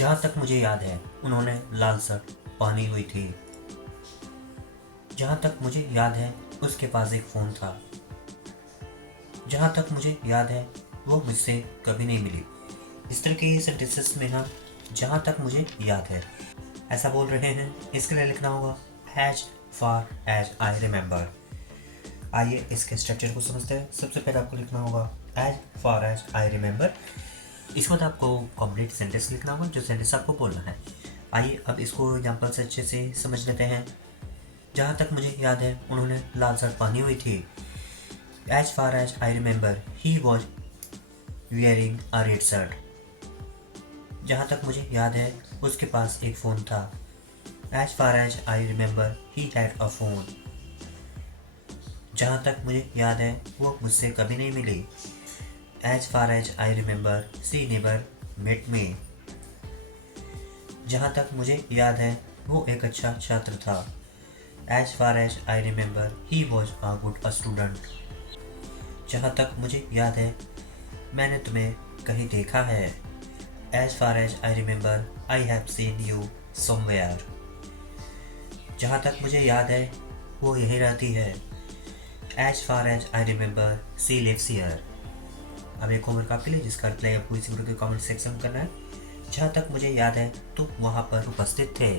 जहाँ तक मुझे याद है उन्होंने लाल शर्ट पहनी हुई थी। जहाँ तक मुझे याद है उसके पास एक फ़ोन था। जहाँ तक मुझे याद है वो मुझसे कभी नहीं मिली। इस तरह के ये सेंटेंसेस में ना जहाँ तक मुझे याद है ऐसा बोल रहे हैं, इसके लिए लिखना होगा as far as I remember. आइए इसके स्ट्रक्चर को समझते हैं। सबसे पहले आपको लिखना होगा as far as I remember. इसके बाद आपको कंप्लीट सेंटेंस लिखना होगा, जो सेंटेंस आपको बोलना है। आइए अब इसको एग्जाम्पल से अच्छे से समझ लेते हैं। जहाँ तक मुझे याद है उन्होंने लाल शर्ट पहनी हुई थी। As far as I remember he was wearing a red shirt. जहाँ तक मुझे याद है उसके पास एक फ़ोन था। As far as I remember he had a phone. जहाँ तक मुझे याद है वो मुझसे कभी नहीं मिली। As far as I remember she never met me. जहाँ तक मुझे याद है वो एक अच्छा छात्र था। As far as I remember he was a good student. जहाँ तक मुझे याद है मैंने तुम्हें कहीं देखा है। As far as I remember I have seen you somewhere. जहाँ तक मुझे याद है वो यहीं रहती है। As far as I remember she lives here. अब एक होमवर्क आपके लिए जिसका रिप्लाई आपको इसी वीडियो के कमेंट सेक्शन में करना है। जहाँ तक मुझे याद है तुम वहाँ पर उपस्थित थे।